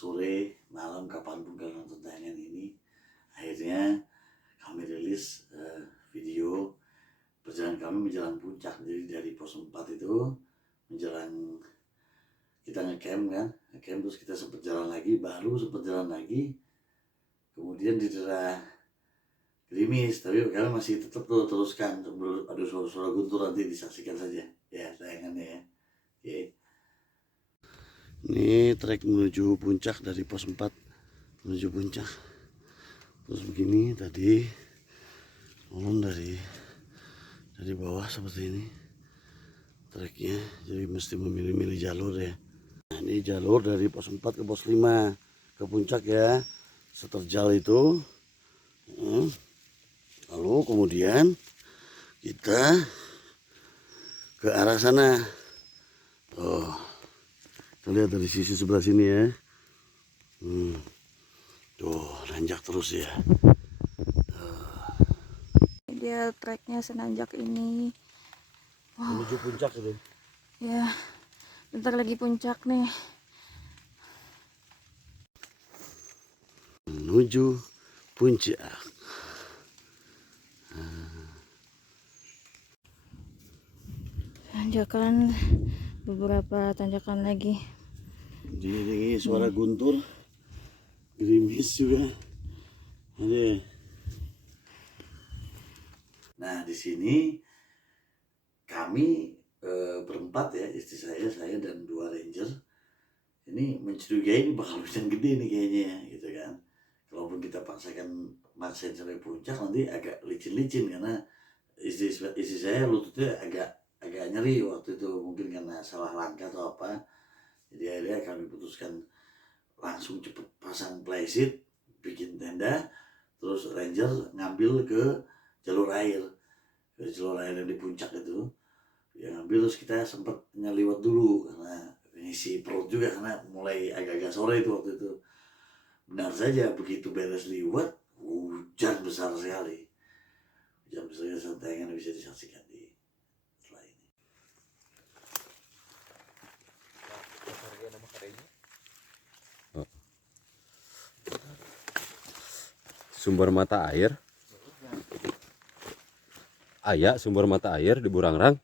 sore, malam, kapanpun kalian nonton tayangan ini, akhirnya kami rilis video perjalanan kami menjelang puncak. Jadi dari pos 4 itu menjelang kita ngecamp kan, terus kita sempat jalan lagi, kemudian di daerah gerimis, tapi kami masih tetap teruskan. Ada suara-suara guntur, nanti disaksikan saja ya tayangannya ya. Oke. Ini trek menuju puncak dari pos 4 menuju puncak. Terus begini tadi turun dari bawah seperti ini treknya, jadi mesti memilih-milih jalur ya. Nah, ini jalur dari pos 4 ke pos 5 ke puncak ya, seterjal itu. Lalu kemudian kita ke arah sana. Kita lihat dari sisi sebelah sini ya. Tuh nanjak terus ya. Dia treknya senanjak ini. Menuju puncak itu. Ya, bentar lagi puncak nih. Menuju puncak. Tanjakan, beberapa tanjakan lagi. Diiringi suara guntur, gerimis juga ada. Nah di sini kami berempat ya, istri saya dan 2 ranger. Ini mencurigai ini bakal hujan gede nih kayaknya ya, gitu kan. Kalaupun kita maksain sampai puncak, nanti agak licin-licin karena istri saya lututnya agak nyeri waktu itu, mungkin karena salah langkah atau apa. Jadi akhirnya kami putuskan langsung cepet pasang playseat, bikin tenda, terus ranger ngambil ke jalur air yang di puncak itu. Ya ngambil, terus kita sempat ngeliwat dulu karena ngisi perut juga, karena mulai agak-agak sore itu waktu itu. Benar saja, begitu beres liwat, hujan besar sekali. Hujan besar sekali, tayangan bisa disaksikan di setelah ini. Sumber mata air. Aya sumber mata air di Burangrang.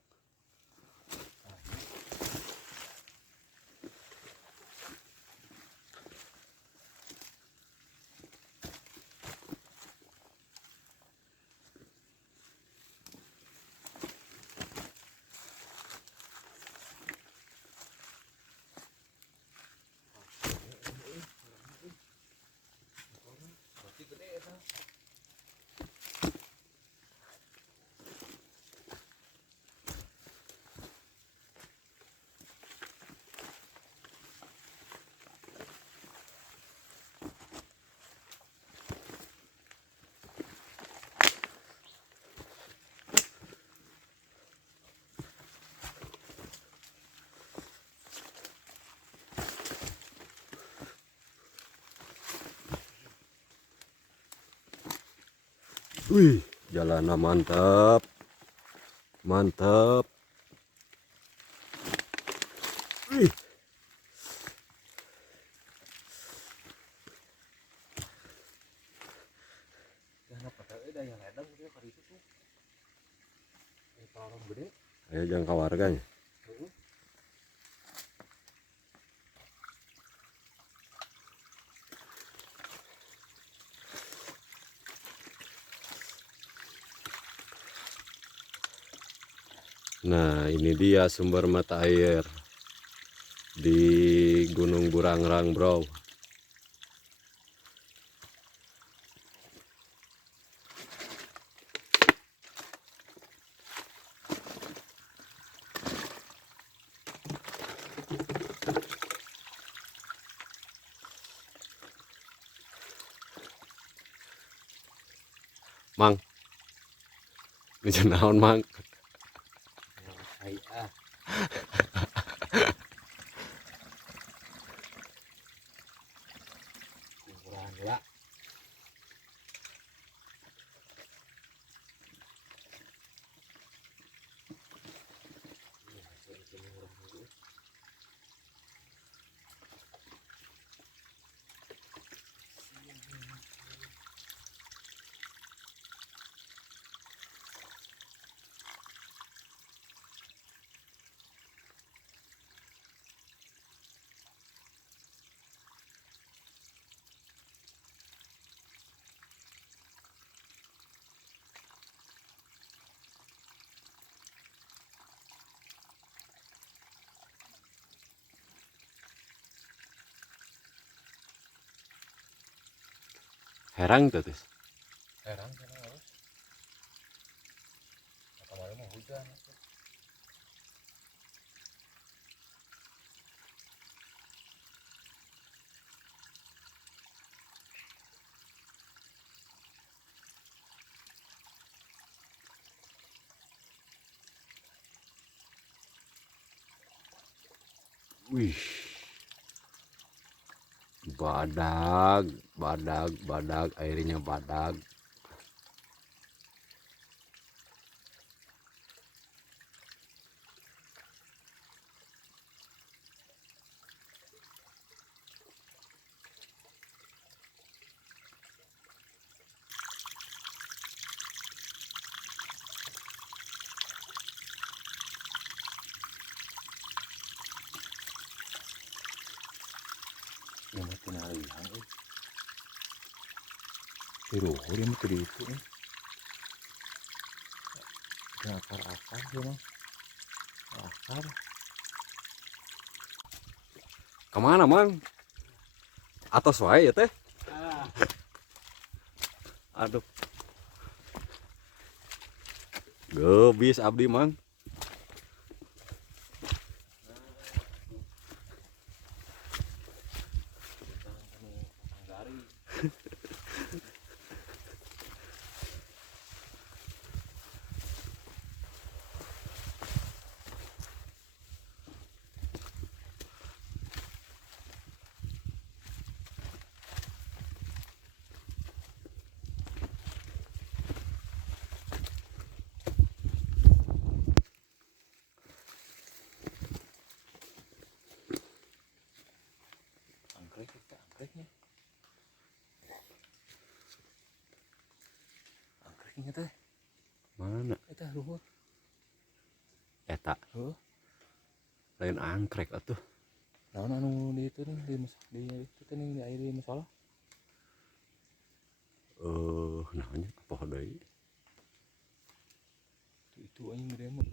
Wih, jalannya mantap. Mantap. Wih. Ayo jangka warganya. Nah, ini dia sumber mata air di Gunung Burangrang, bro. Mang, ini naon mang? Herang tuh. Herang harus. Kemarin mau hujan. Wih. Badag, airnya badag. Yang mati nalihan Diruhur yang mati itu nih. Yang akar-akar tuh mah. Akar. Kemana mang? Atas wae ya teh. Aduh. Gebis abdi mang. Anggreknya. Anggreknya teh. Mana? Eta luhur. Eta. Heuh. Lain angkrek atuh. Naon anu di itu nih di itu teh nih di air di musola. Naonnya apa deui? Itu anjing gede mah.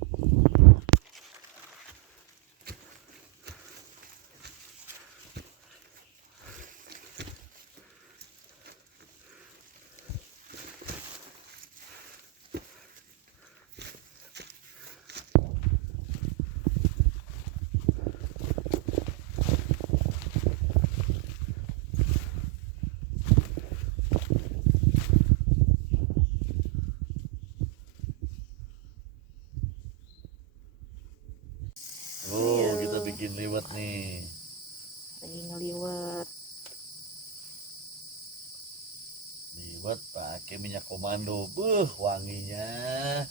Oh, kita bikin liwet nih. Lagi ngeliwat. Liwet pakai minyak komando. Wanginya.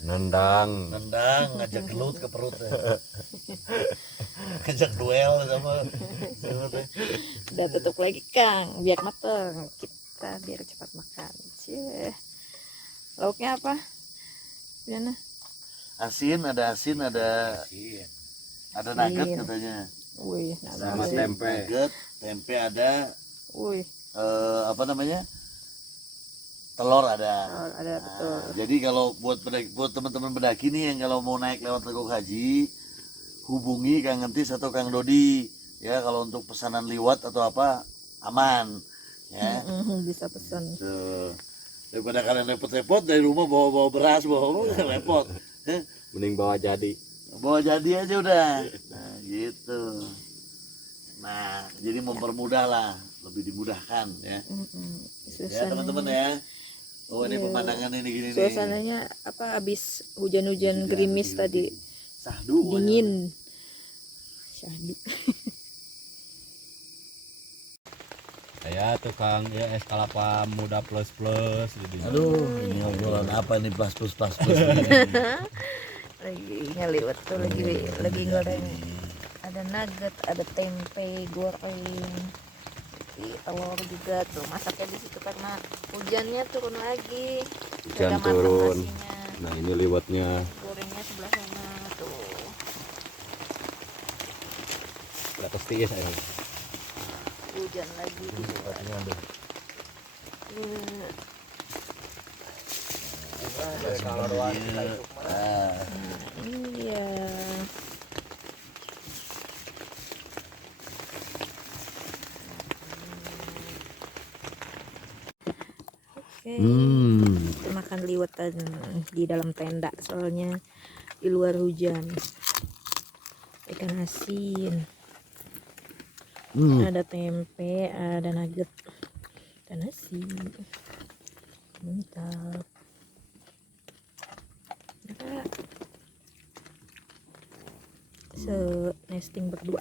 Nendang. Nendang, ngajak gelut ke perut ya. Ngajak duel sama teh. Udah tutup lagi Kang, biar mateng. Kita biar cepat makan. Cie. Lauknya apa? Gimana? Asin, ada nugget Asin. katanya. Wih, Sama nugget. tempe. Nugget, tempe ada, Wih, apa namanya? Telur ada. oh, ada betul. Jadi kalau buat teman-teman pendaki nih yang kalau mau naik lewat Legok Haji, hubungi Kang Entis atau Kang Dodi ya kalau untuk pesanan liwat atau apa aman ya. Bisa pesan. Tuh. Daripada kalian repot-repot dari rumah bawa beras bawa repot. Mending bawa jadi. Bawa jadi aja udah. Nah, gitu. Nah, jadi mempermudah lah, lebih dimudahkan ya. Ya teman-teman ya. Oh ini pemandangan ini gini nih. Suasananya apa abis hujan-hujan gerimis tadi. Sahdu Dingin. Syahdu. Saya tukang ya es kelapa muda plus gitu. Aduh, ini obrolan apa nih plus ini. Lagi ngeliwat tuh lagi goreng. Ada nugget, ada tempe goreng. Telur juga tuh masaknya di situ karena hujannya turun lagi. Hujan Udah matang turun. nasinya. Nah ini liwatnya. Gorengnya sebelah sana tuh. Udah pasti ya saya. Hujan lagi di luar. Ini dia. Oke, Hmm. kita makan liwetan di dalam tenda soalnya di luar hujan. Ikan asin, ada tempe, ada nugget, dan nasi. Mantap. Kita nesting berdua.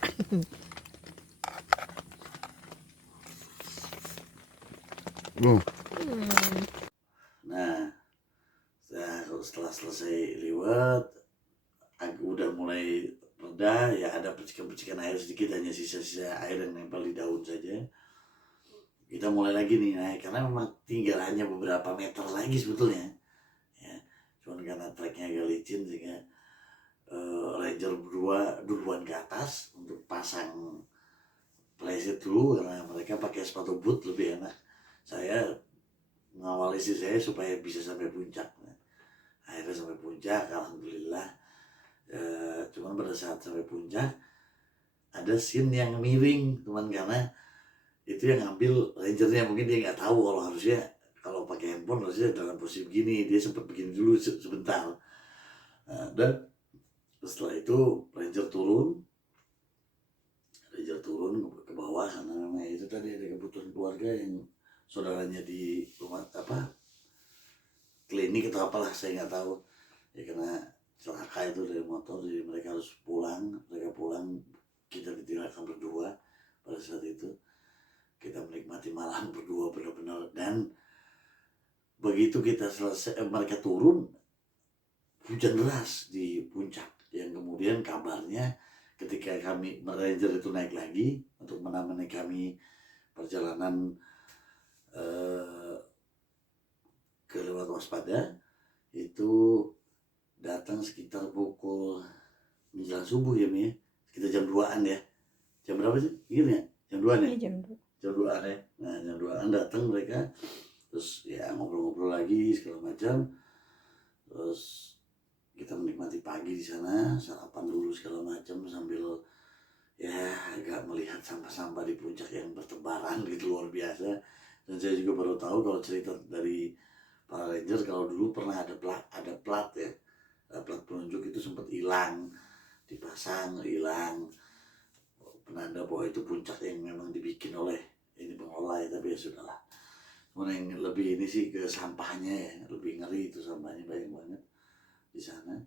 Nah, setelah selesai liwet, aku udah mulai reda, ya ada percikan-percikan air sedikit, hanya sisa-sisa air yang nempel di daun saja. Kita mulai lagi nih naik, karena memang tinggal hanya beberapa meter lagi sebetulnya. Ya, cuman karena treknya agak licin sehingga ranger berdua duluan ke atas untuk pasang playset dulu, karena mereka pakai sepatu boot lebih enak. Saya mengawali istri saya supaya bisa sampai puncak. Akhirnya sampai puncak, alhamdulillah. Cuman pada saat sampai puncak ada scene yang miring, teman, karena itu yang ngambil rangernya. Mungkin dia nggak tahu kalau harusnya kalau pakai handphone harusnya dalam posisi begini. Dia sempat begini dulu sebentar. Dan setelah itu ranger turun ke bawah, karena memang itu tadi ada kebutuhan keluarga yang saudaranya di rumah klinik atau apalah, saya nggak tahu ya, karena celaka itu dari motor, jadi mereka harus pulang. Mereka pulang, kita ditinggalkan berdua. Pada saat itu kita menikmati malam berdua benar-benar. Dan begitu kita selesai, mereka turun, hujan deras di puncak, yang kemudian kabarnya ketika kami ranger itu naik lagi untuk menemani kami perjalanan ke lewat waspada, itu datang sekitar pukul menjelang subuh ya Mi, sekitar jam 2-an ya. Jam berapa sih? Gitu ya? Jam 2-an ya? Jam 2-an ya. Nah, jam 2-an datang mereka, terus ya ngobrol-ngobrol lagi segala macam. Terus kita menikmati pagi di sana, sarapan dulu segala macam sambil ya agak melihat sampah-sampah di puncak yang bertebaran gitu, luar biasa. Dan saya juga baru tahu kalau cerita dari para ranger, kalau dulu pernah ada plat ya, plat penunjuk itu sempat hilang, dipasang hilang, penanda bahwa itu puncak yang memang dibikin oleh ini pengelola ya. Tapi ya sudahlah. Cuman yang lebih ini sih ke sampahnya ya, lebih ngeri itu, sampahnya banyak banget di sana.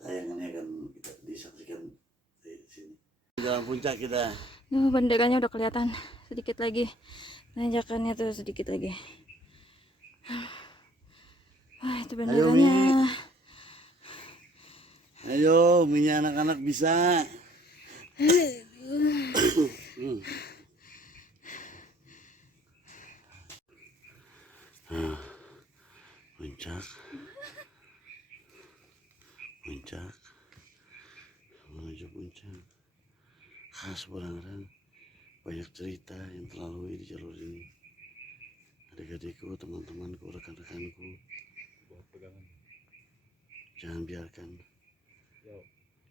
Tayangannya akan kita disaksikan di sini. Di dalam puncak kita. Benderanya udah kelihatan sedikit lagi. Nanjakannya tuh sedikit lagi. Wah, itu benderanya. Ayo, minyak anak-anak bisa. Puncak, menuju puncak. Khas Barangarang, banyak cerita yang terlalui di jalur ini. Adik-adikku, teman-temanku, rekan-rekanku, jangan biarkan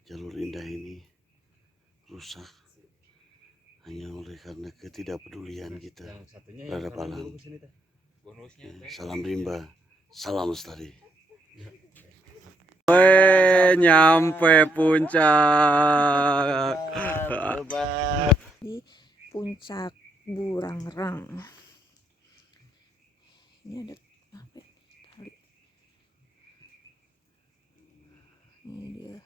jalur indah ini rusak hanya oleh karena ketidakpedulian kita terhadap alam. Salam rimba, salam lestari. Nyampe puncak. Di puncak Burangrang. Ini ada apa ya? Tali. Ini dia.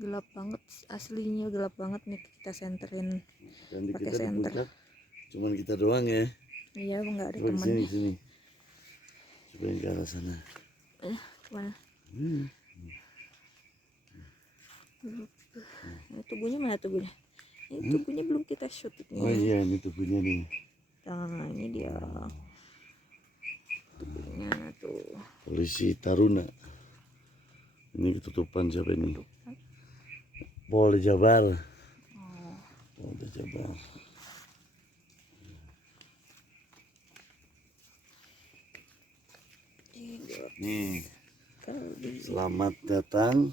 Gelap banget, aslinya gelap banget nih, kita senterin Dan di pakai kita di senter. puncak cuman kita doang ya. Iya, nggak ada Coba temennya. sini. Coba yang ke arah sana. Kemana? Ini tubuhnya mana tubuhnya? Ini tubuhnya belum kita shoot ini. Oh iya, ini tubuhnya nih. Nah, ini dia tubuhnya tuh. Polisi Taruna. Ini ketutupan siapa ini? Polda Jabar. Polda Jabar. Nih, selamat datang.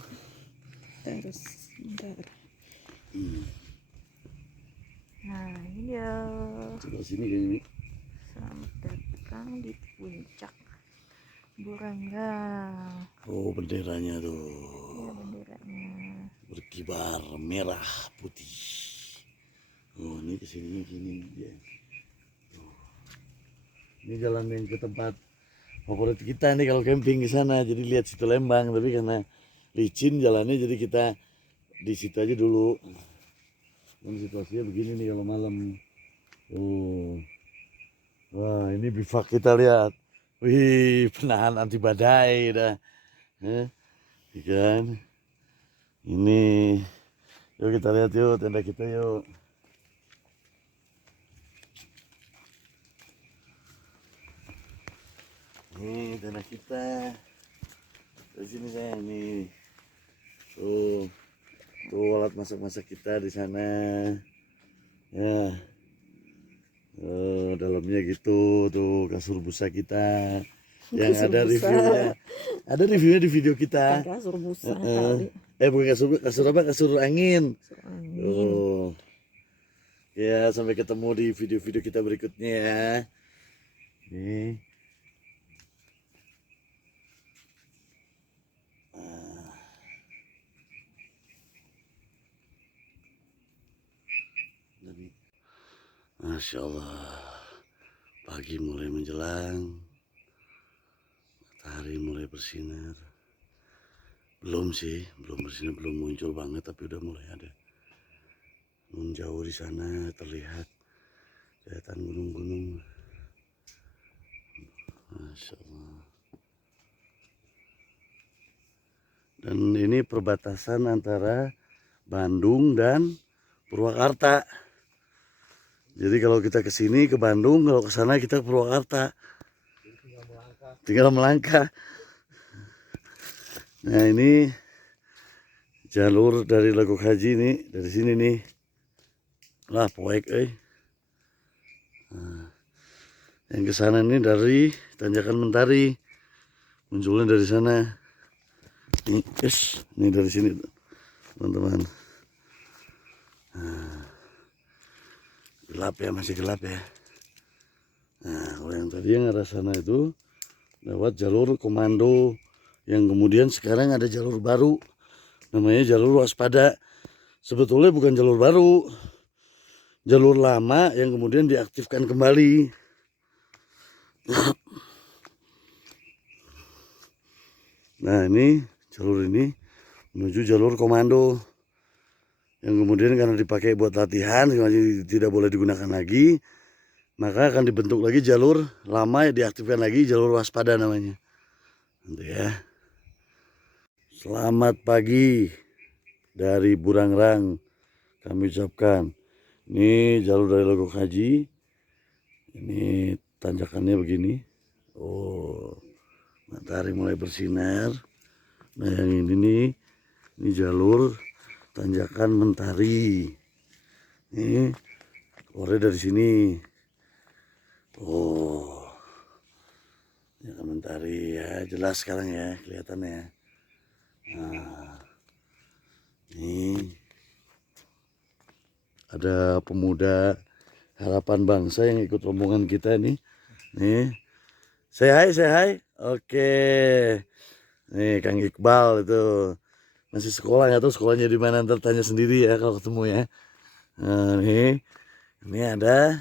Terus bentar. Nah, ini dia. Sebelah sini kayak ini. Selamat datang. sekarang di puncak Buranggang. Oh, benderanya tuh Ya, benderanya. berkibar merah putih. Oh, ini kesini gini dia. Ini jalan yang ke tempat favorit kita nih kalau camping di sana. Jadi lihat situ Lembang, tapi karena licin jalannya jadi kita di situ aja dulu. Dan situasinya begini nih kalau malam. Oh. Wah, ini bivak kita lihat. Wih, penahan anti badai dah. Ikan. Ini. Yuk kita lihat yuk tenda kita yuk. Ini tenda kita. Dari sini sayang nih. Tuh alat masak-masak kita di sana. Ya. Dalamnya gitu tuh kasur busa kita yang Kasur ada busa. reviewnya. Ada reviewnya di video kita. Kasur busa Heeh. kali. Bukan kasur apa? Kasur angin. Kasur angin. Oh. Ya, sampai ketemu di video-video kita berikutnya ya. Nih. Masya Allah, pagi mulai menjelang, matahari mulai bersinar. Belum sih, belum bersinar, belum muncul banget, tapi udah mulai ada. Nun jauh di sana terlihat kelihatan gunung-gunung. Masya Allah. Dan ini perbatasan antara Bandung dan Purwakarta. Jadi kalau kita ke sini ke Bandung, kalau ke sana kita ke Purwakarta. Tinggal melangkah. Nah, ini jalur dari Legok Haji nih, dari sini nih. Lah poek Nah, yang ke sana ini dari Tanjakan Mentari. Munculnya dari sana. Ini, ini dari sini, teman-teman. Gelap ya, masih gelap ya. Nah, kalau yang tadi yang arah sana itu lewat jalur komando, yang kemudian sekarang ada jalur baru namanya jalur waspada. Sebetulnya bukan jalur baru, jalur lama yang kemudian diaktifkan kembali. Nah, ini jalur ini menuju jalur komando yang kemudian karena dipakai buat latihan tidak boleh digunakan lagi, maka akan dibentuk lagi jalur lama, diaktifkan lagi jalur waspada namanya. Nanti ya. Selamat pagi dari Buranggang kami ucapkan. Ini jalur dari Legok Haji. Ini tanjakannya begini. Oh, matahari mulai bersinar. Nah, yang ini nih, ini jalur Tanjakan Mentari. Ini keluarnya dari sini. Oh, Tanjakan Mentari ya, jelas sekarang ya, kelihatan ya. Nah, ini ada pemuda Harapan Bangsa yang ikut rombongan kita nih. Nih, say hi. Oke, nih Kang Iqbal itu. Masih sekolah, nggak tahu sekolahnya di mana, ntar tanya sendiri ya kalau ketemu ya. Nah, ini ada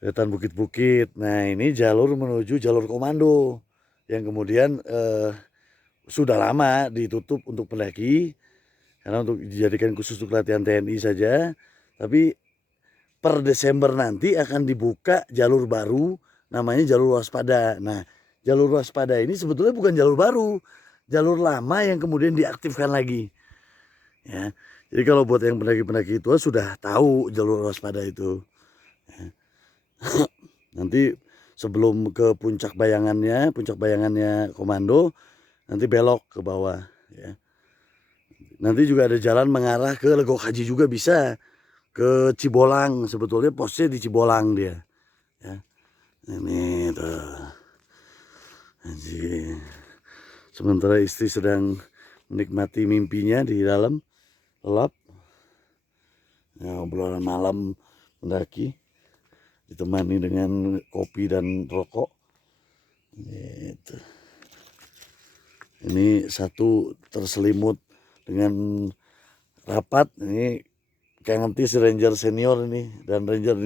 kelihatan bukit-bukit. Nah, ini jalur menuju jalur komando yang kemudian sudah lama ditutup untuk pendaki karena untuk dijadikan khusus untuk latihan TNI saja. Tapi per Desember nanti akan dibuka jalur baru namanya jalur waspada. Nah, jalur waspada ini sebetulnya bukan jalur baru, jalur lama yang kemudian diaktifkan lagi. Ya, jadi kalau buat yang pendaki-pendaki tua sudah tahu jalur waspada itu. Ya. Nanti sebelum ke puncak bayangannya komando, nanti belok ke bawah. Ya. Nanti juga ada jalan mengarah ke Legok Haji juga bisa, ke Cibolang. Sebetulnya posnya di Cibolang dia. Ya. Ini tuh. Haji. Sementara istri sedang menikmati mimpinya di dalam lelap. Ya, obrolan malam mendaki. ditemani dengan kopi dan rokok. Gitu. Ini satu terselimut dengan rapat. Ini kayak ngerti si ranger senior ini, dan ranger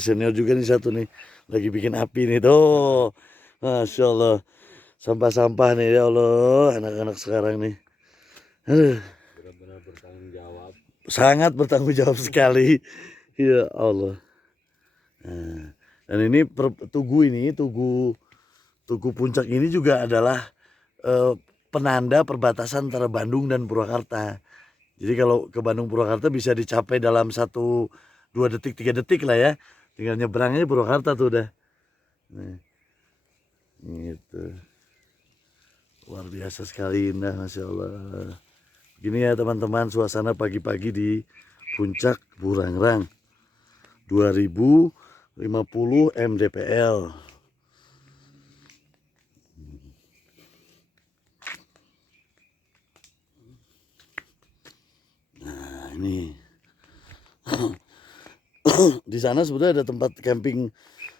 senior juga nih satu nih lagi bikin api nih tuh. Masya Allah, sampah-sampah nih, ya Allah, anak-anak sekarang nih. Aduh, Benar-benar bertanggung jawab. sangat bertanggung jawab sekali. Ya Allah. Nah, dan ini tugu puncak ini juga adalah penanda perbatasan antara Bandung dan Purwakarta. Jadi kalau ke Bandung Purwakarta bisa dicapai dalam 1-2 detik 3 detik lah ya. Tinggal nyebrangnya Purwakarta tuh udah. Nah, gitu. Luar biasa sekali indah, Masya Allah. Begini ya teman-teman suasana pagi-pagi di Puncak Burangrang 2050 mdpl. Nah ini di sana sebenarnya ada tempat camping,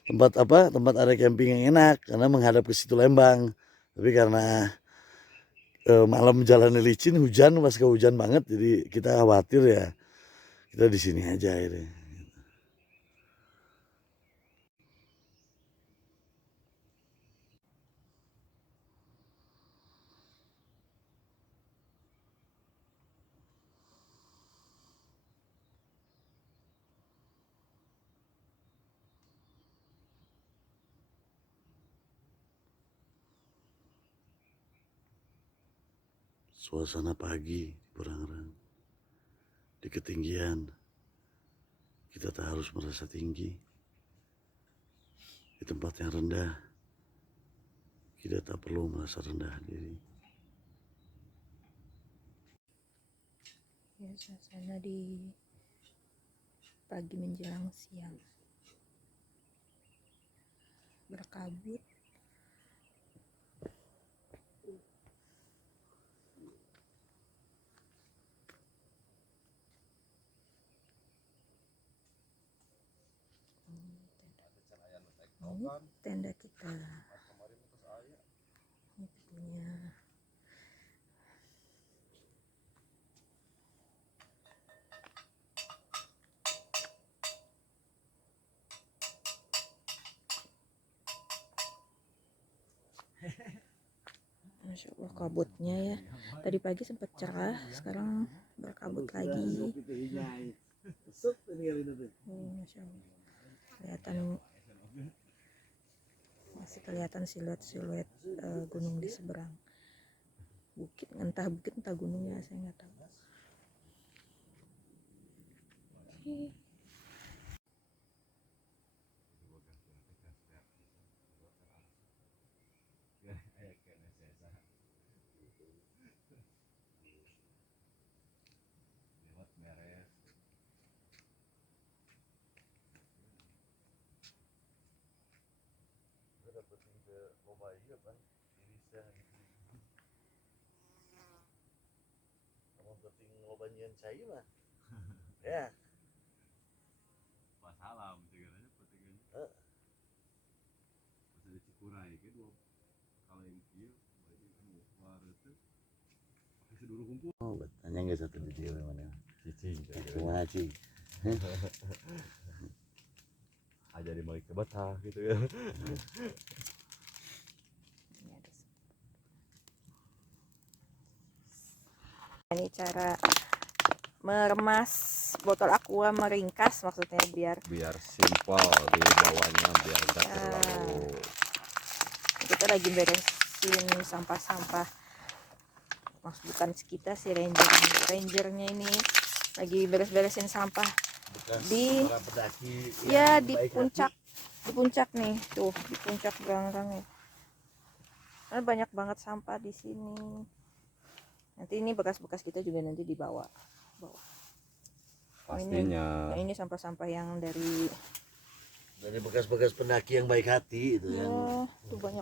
tempat area camping yang enak karena menghadap ke situ Lembang. Tapi karena malam jalannya licin, hujan, pas kehujan banget, jadi kita khawatir ya, kita di sini aja akhirnya. Suasana pagi di Burangrang, di ketinggian kita tak harus merasa tinggi, di tempat yang rendah kita tak perlu merasa rendah diri. Ya, suasana di pagi menjelang siang, berkabut. Ini tenda kita. Ini punya. Masya Allah kabutnya ya. Tadi pagi sempat cerah, sekarang berkabut lagi. Masya Allah. Masih kelihatan siluet gunung di seberang. Bukit, entah gunungnya, saya nggak tahu. Ya. Masalah pentingannya pentingannya. Masih ada Cikuray gitu. Kalau yang kia baju luar itu pakai sedulur kumpul. Oh, tanya nggak satu di dia mana? Cicing. Cuma Ci. Aja di balik ke Batah gitu ya. Ini cara meremas botol aqua, meringkas maksudnya biar Simpel dibawanya, biar enggak terlalu. Kita lagi beresin sampah-sampah. Bukan kita sih, rangernya ini lagi beresin sampah di puncak nih, tuh di puncak Burangrang nih. Karena banyak banget sampah di sini. Nanti ini bekas-bekas kita juga nanti dibawa. Pastinya. Ini sampah-sampah yang dari bekas-bekas pendaki yang baik hati itu ya, yang tuh banyak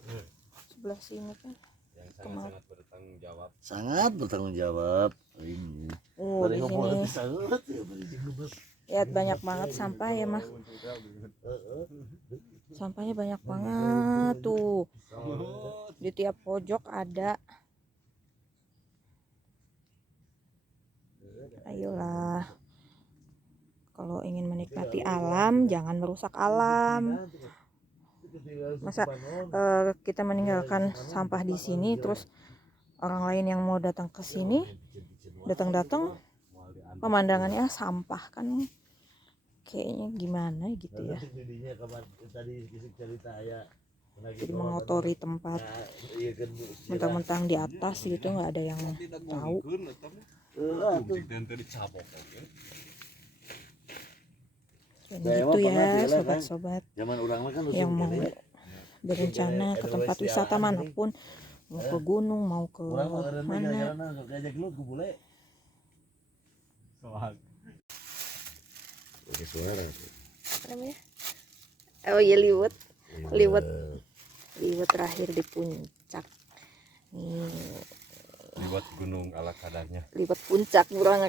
sebelah sini kan. Yang sangat bertanggung jawab. Sangat bertanggung jawab. Ini. Oh, di sini. Lihat banyak banget sampah ya mah. Sampahnya banyak banget tuh. Di tiap pojok ada. Ayolah. Kalau ingin menikmati alam, jangan merusak alam. Masa kita meninggalkan sampah di sini, terus orang lain yang mau datang ke sini, datang-datang pemandangannya sampah kan, kayaknya gimana gitu ya. Jadi mengotori tempat, mentang-mentang di atas gitu nggak ada yang tahu. Dan gitu ya sobat-sobat Zaman orang mah kan yang mau rusuh berencana ke tempat wisata manapun, mau ke gunung, mau ke mana. Pakai suara. Apa namanya? Oh iya, liwet terakhir di puncak nih, Liwat gunung ala kadarnya. liwet puncak orang.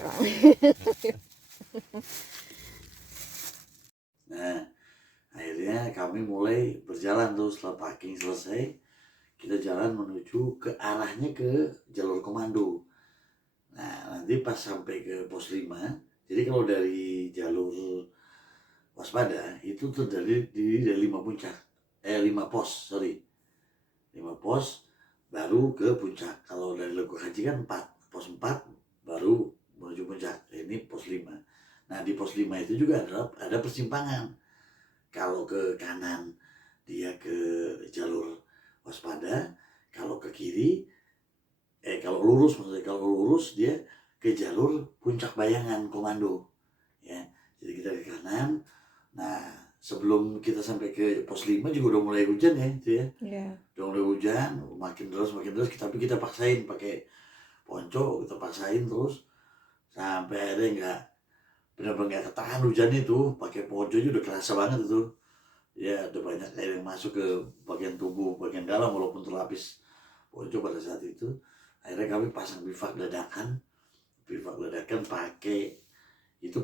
Nah, akhirnya kami mulai berjalan tuh setelah parking selesai. Kita jalan menuju ke arahnya ke jalur komando. Nah, nanti pas sampai ke pos 5, jadi kalau dari jalur waspada itu terdiri dari 5 puncak. 5 pos, sorry. 5 pos baru ke puncak. Kalau dari Lego Haji kan 4, pos 4 baru menuju puncak. Ini pos 5. Nah, di pos 5 itu juga ada persimpangan. Kalau ke kanan dia ke jalur waspada, kalau ke kiri kalau lurus dia ke jalur puncak bayangan komando ya. Jadi kita ke kanan. Nah, sebelum kita sampai ke pos 5 juga udah mulai hujan ya itu ya. Yeah. Udah mulai hujan, makin deras tapi kita paksain pakai ponco, kita paksain terus sampai akhirnya nggak benar-benar nggak ketahan hujan itu. Pakai ponco aja udah kerasa banget itu ya, ada banyak air yang masuk ke bagian tubuh bagian dalam walaupun terlapis ponco pada saat itu. Akhirnya kami pasang bivak dadakan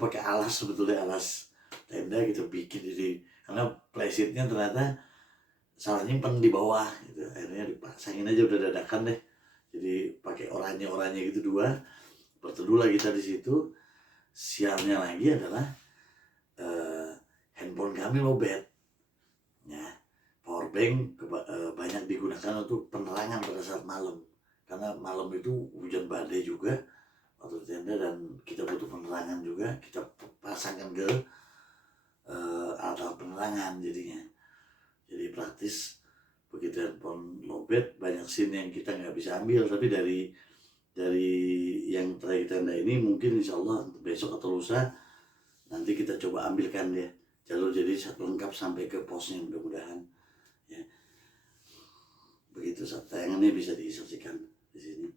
pakai alas, sebetulnya alas tenda kita bikin. Jadi karena playsitnya ternyata salah nyimpen di bawah gitu, akhirnya dipasangin aja udah dadakan deh. Jadi pakai oranye gitu 2, berteduh lah kita di situ. Sialnya lagi adalah handphone kami lowbat ya. Powerbank banyak digunakan untuk penerangan pada saat malam, karena malam itu hujan badai juga waktu tenda dan kita butuh penerangan juga. Kita pasangkan ke alat penerangan jadinya. Jadi praktis. Begitu handphone lowbat, banyak scene yang kita nggak bisa ambil, tapi dari yang trayek tenda ini mungkin insya Allah besok atau lusa nanti kita coba ambilkan ya jalur, jadi lengkap sampai ke posnya mudah-mudahan ya. Begitu tayangannya bisa disaksikan di sini.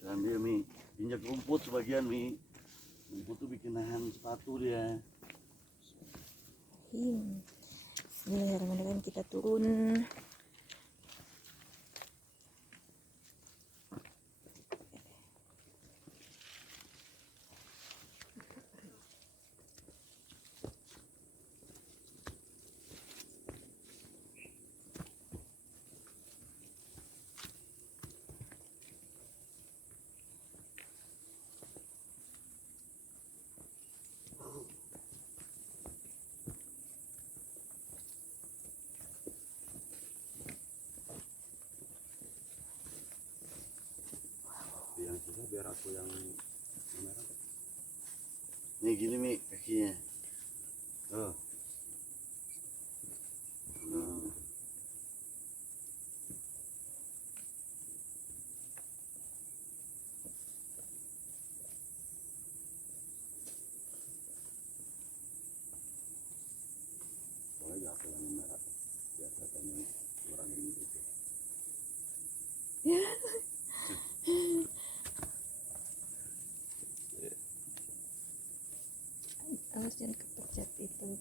Dan dia injak rumput sebagian rumput tuh bikin nahan sepatu dia. Bismillahirrahmanirrahim, kita turun. Biar aku yang merah. Nih gini Mi kakinya. Oh. Boleh aku yang merah. Biar katanya orang yang itu. Awas jangan kepecet itu.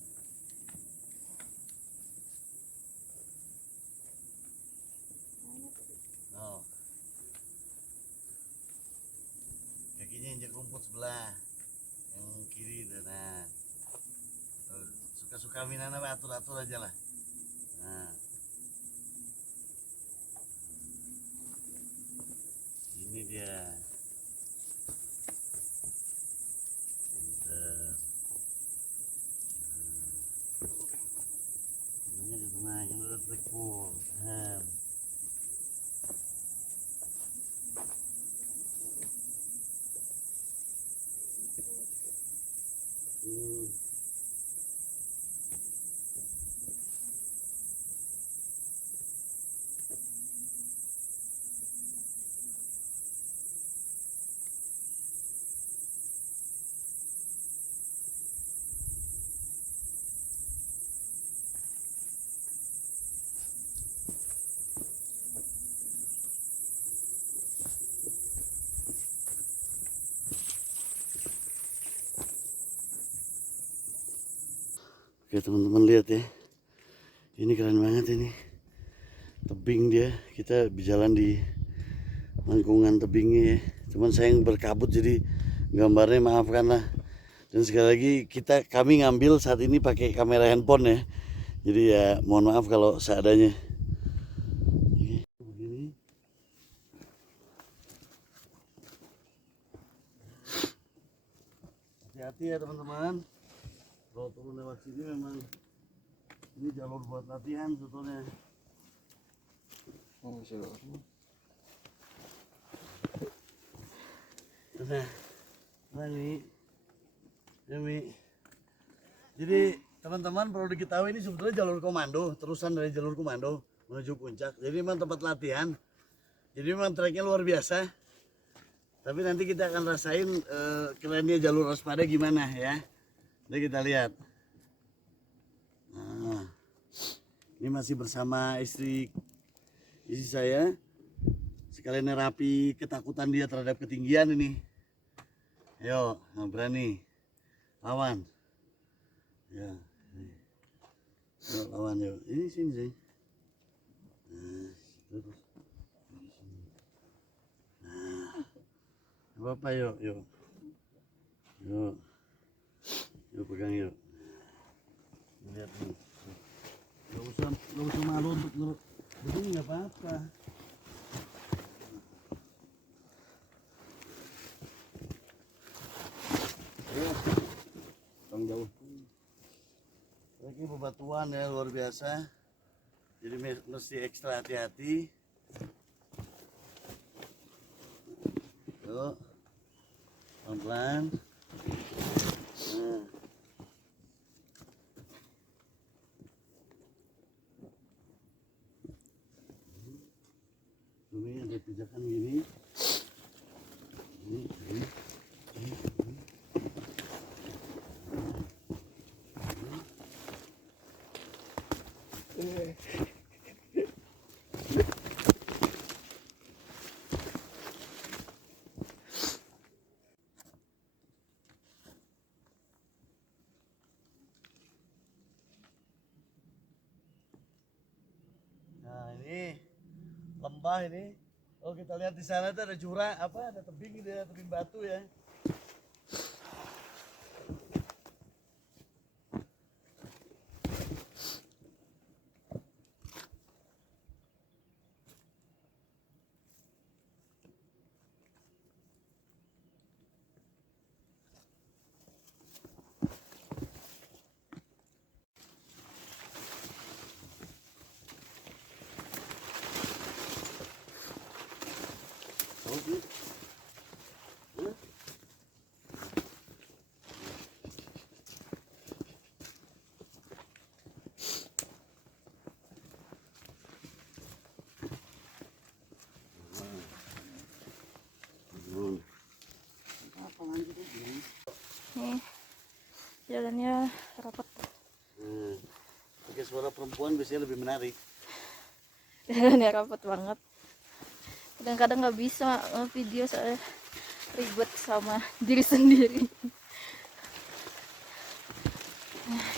Oh. kawinan apa atur-atur aja lah. Nah, ini dia. Pinter. Ini tenang, ini udah terpul. Oke teman-teman, lihat ya, ini keren banget ini tebing dia. Kita berjalan di lingkungan tebingnya ya, cuman saya yang berkabut jadi gambarnya maafkan lah. Dan sekali lagi kami ngambil saat ini pakai kamera handphone ya, jadi ya mohon maaf kalau seadanya. Begini. Hati-hati ya teman-teman, kalau turun lewat sini memang ini jalur buat latihan sebetulnya. Oh, siapa? Nah ini. Jadi teman-teman perlu diketahui ini sebetulnya jalur komando, terusan dari jalur komando menuju puncak. Jadi memang tempat latihan. Jadi memang treknya luar biasa. Tapi nanti kita akan rasain kerennya jalur Waspada gimana ya. Nanti kita lihat. Nah, ini masih bersama istri saya. Sekalian nerapi ketakutan dia terhadap ketinggian ini. Ayo, berani. Lawan. Ya. Yuk, lawan yuk. Ini sini sih. Nah, terus. Nah. Apa yuk. Yuk pegang yuk. Lihat nih. Gak usah malu untuk begini, nggak apa-apa. Tang jauh. Ini bebatuan ya, luar biasa. Jadi mesti ekstra hati-hati. Yuk, pelan-pelan. Nah. Ini ada pijakan gini. Ini. Nah ini lembah ini. Oh kita lihat di sana tuh ada jurang, ada tebing gitu ya, tebing batu ya. Nih jalannya rapat. Pakai suara perempuan biasanya lebih menarik. Jalannya rapat banget. Kadang-kadang nggak bisa video saya ribet sama diri sendiri.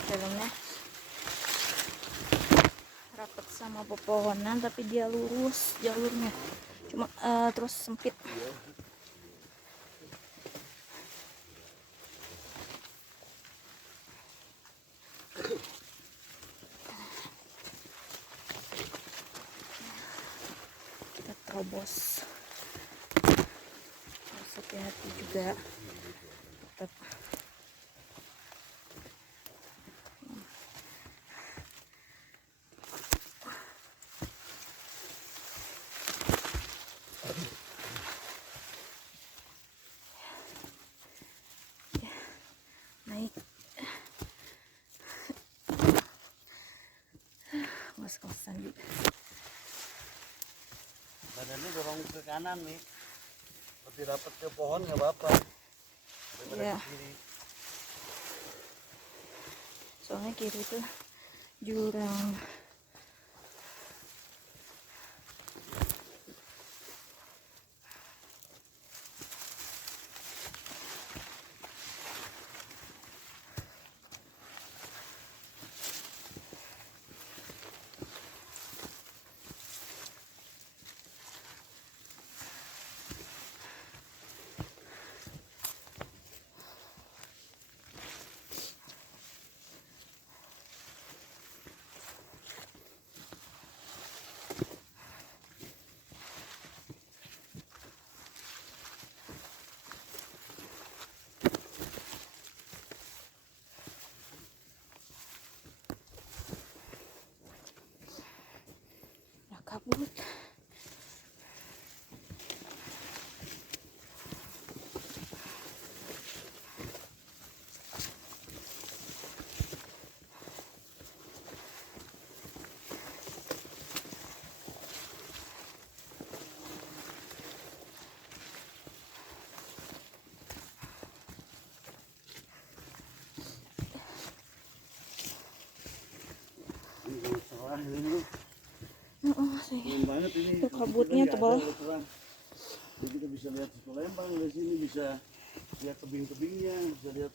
Jalannya rapat sama pepohonan tapi dia lurus jalurnya, cuma terus sempit. terobos. Harus hati-hati juga. Tetap. Naik ngos-ngosan juga. Badannya dorong ke kanan nih, seperti dapat ke pohon nggak apa-apa. Iya. Soalnya kiri itu jurang. Kabut. Salah ini Sih. keren banget ini. Tuh kabutnya tebal. Jadi kita bisa lihat Situ Lembang dari sini, bisa lihat tebing-tebingnya, bisa lihat.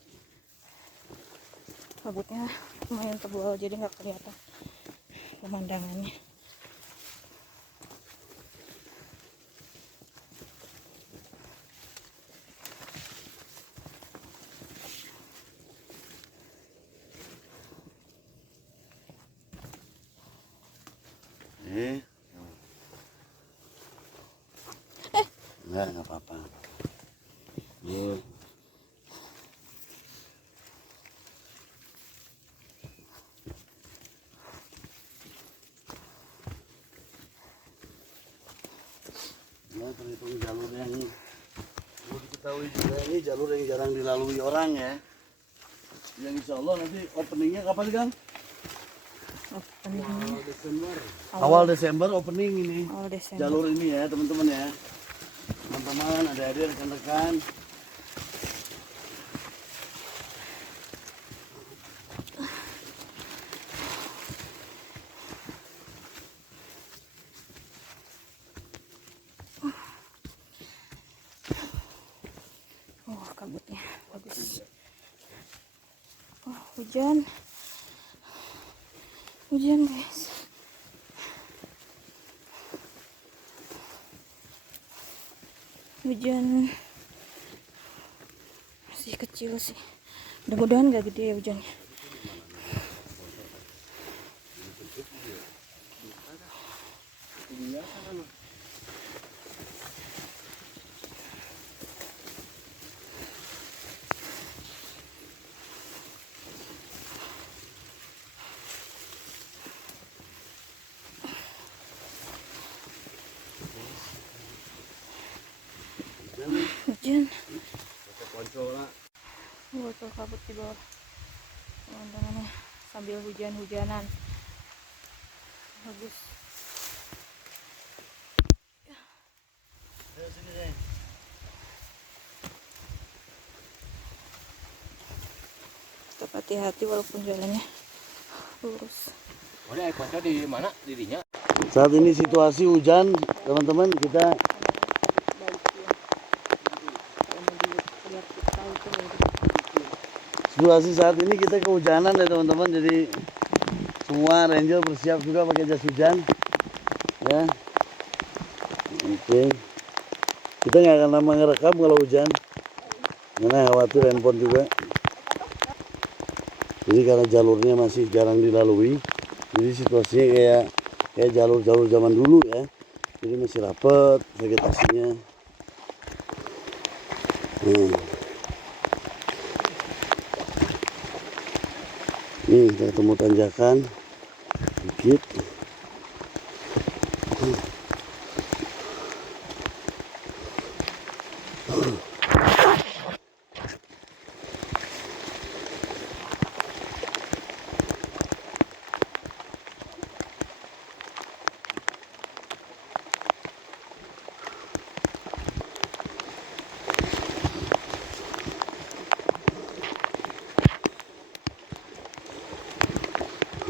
Kabutnya lumayan tebal jadi nggak kelihatan pemandangannya. Nggak apa-apa. Nah, terhitung jalur yang perlu diketahui juga, ini jalur yang jarang dilalui orang ya. Yang insya Allah nanti openingnya kapan Kang? Awal Desember opening ini. Awal Desember. Jalur ini ya teman-teman ya. Teman-teman, adik-adik, rekan-rekan. Oh, kabutnya bagus. Oh, hujan. Hujan, guys. Hujan masih kecil sih. Mudah-mudahan nggak gede ya hujannya. Hujan. Oh, tuh kabut di bawah. Pemandangannya sambil hujan-hujanan. Bagus. Ayo sini deh. Tetap hati-hati walaupun jalannya lurus. Boleh konco di mana dirinya? Saat ini situasi hujan, teman-teman, kita situasi saat ini kita kehujanan ya teman-teman, jadi semua ranger bersiap juga pakai jas hujan ya. Oke, kita nggak akan lama ngerekam kalau hujan karena khawatir handphone juga, jadi karena jalurnya masih jarang dilalui, jadi situasinya kayak jalur-jalur zaman dulu ya, Jadi masih rapet vegetasinya. Nih kita ketemu tanjakan dikit.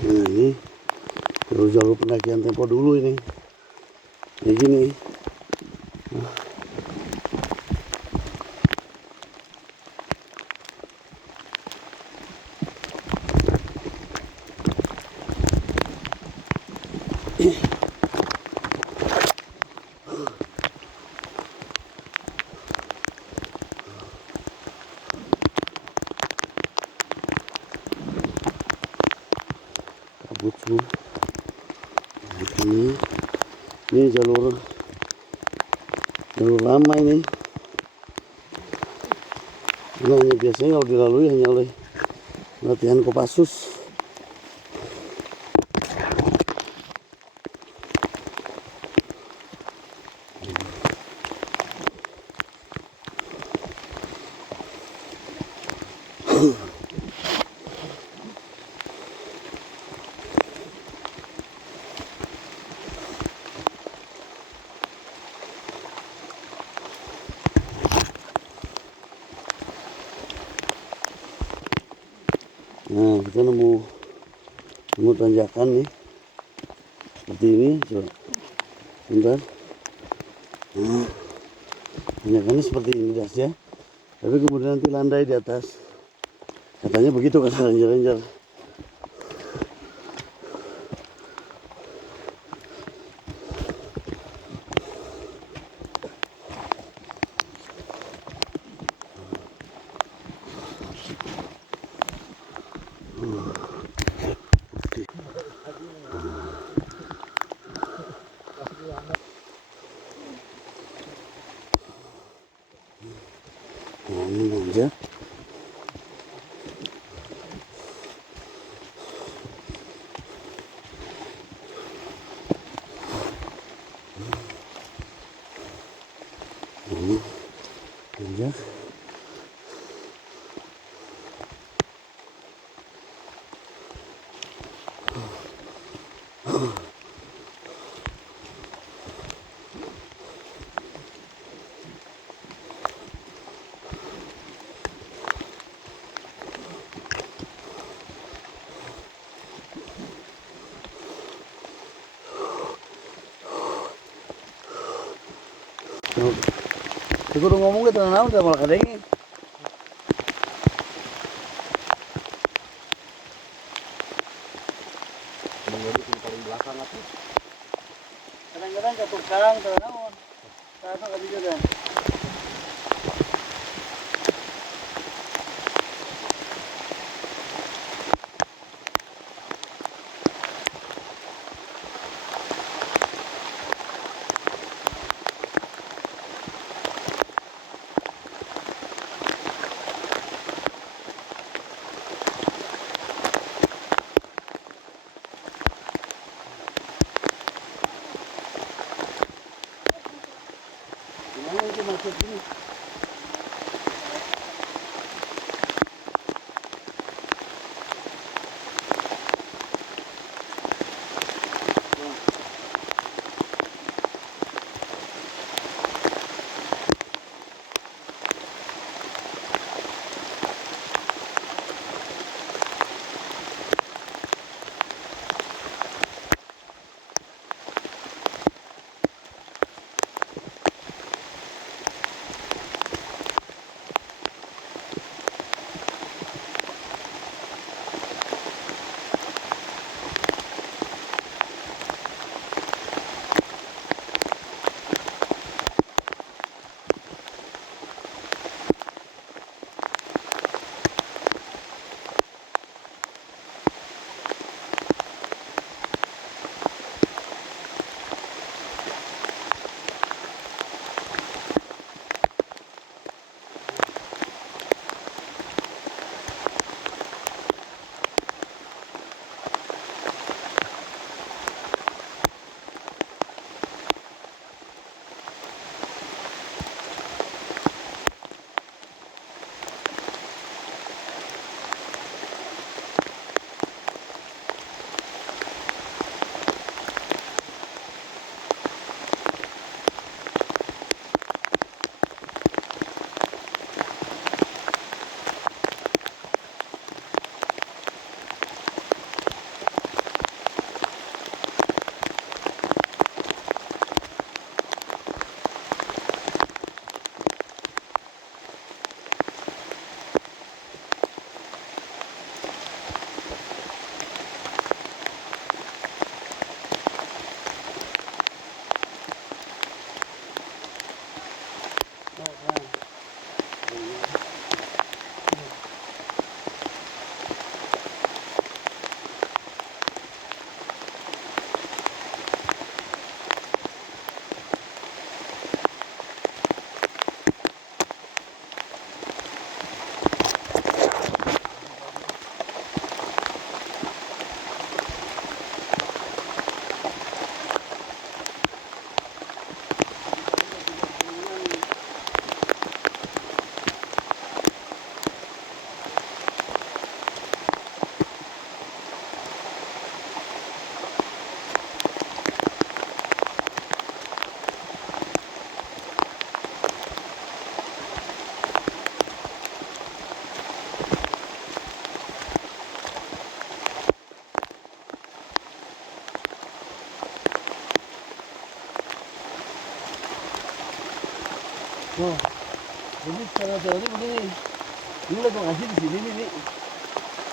Nah ini jalur pendakian tempo dulu ini. Kayak gini. Kabut semua. Ini jalur lama ini. Ini hanya biasanya kalau dilalui hanya oleh latihan Kopassus. Nah kita nemu tanjakan nih seperti ini, coba bentar. Nah tanjakannya seperti ini dasnya, tapi kemudian nanti landai di atas, katanya begitu kata ranger-ranger. Nah ini aja. Ini aja. Aku udah ngomong ke tanah udah malah kadang paling belakang apa? kadang-kadang ke tukang tanah kan juga kan. Gimana itu masuk sini? Tuh, jadi secara teori begini. Ini legok aja di sini nih.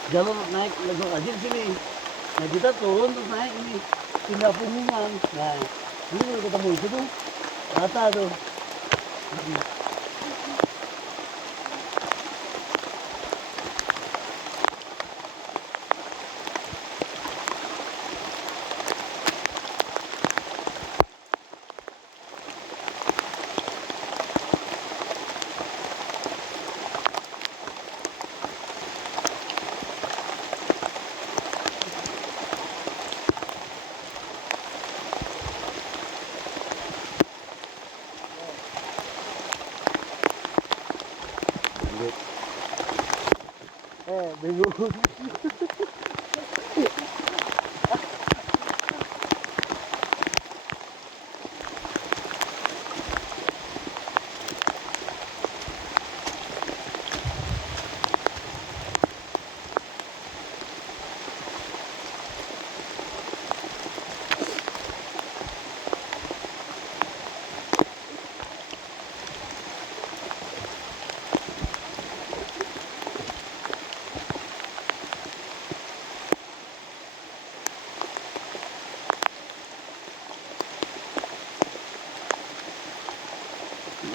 Jalur naik legok aja di sini. Nah kita turun terus naik ini pindah punggungan. Nah ini kalau ketemu itu tuh rata tuh. Bego.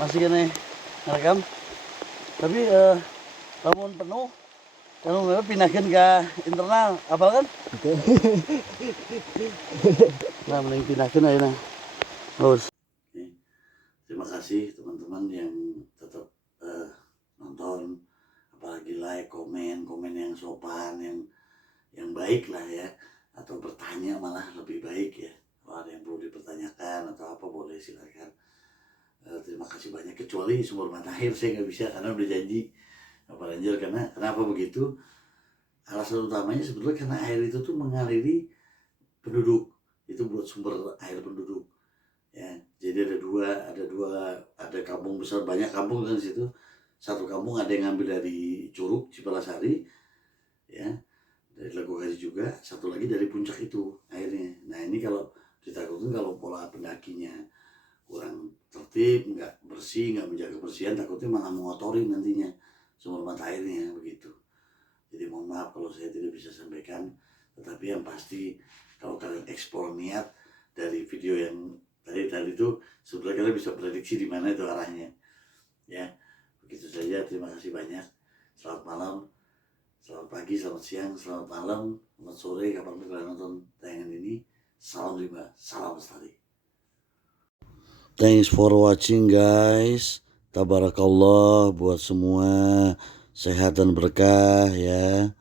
Masih kena ngerekam. Tapi lamun penuh kalau memang pindahkan ke internal, apa kan? Nah, mending pindahkan aja nah. Terus. Terima kasih teman-teman yang tetap nonton, apalagi like, komen yang sopan, yang baik lah ya, atau bertanya malah lebih baik ya. Kalau ada yang perlu dipertanyakan atau apa boleh silakan. Terima kasih banyak, kecuali sumber mata air saya nggak bisa karena udah janji Pak Ranger. Karena kenapa begitu, alasan utamanya sebetulnya karena air itu tuh mengaliri penduduk, itu buat sumber air penduduk ya. Jadi ada kampung besar, banyak kampung kan di situ. Satu kampung ada yang ngambil dari Curug Cipalasari ya, dari Legokasi juga, satu lagi dari puncak itu airnya. Nah ini kalau ditakutkan kalau pola pendakinya kurang tertib, nggak bersih, nggak menjaga kebersihan, takutnya malah mengotori nantinya sumber mata airnya begitu. Jadi mohon maaf kalau saya tidak bisa sampaikan, tetapi yang pasti kalau kalian eksplor niat dari video yang tadi itu, sebetulnya kalian bisa prediksi di mana itu arahnya. Ya, begitu saja. Terima kasih banyak. Selamat malam, selamat pagi, selamat siang, selamat malam, selamat sore, kapan kalian nonton tayangan ini. Salam 5, salam lestari. Thanks for watching guys. Tabarakallah buat semua, sehat dan berkah ya.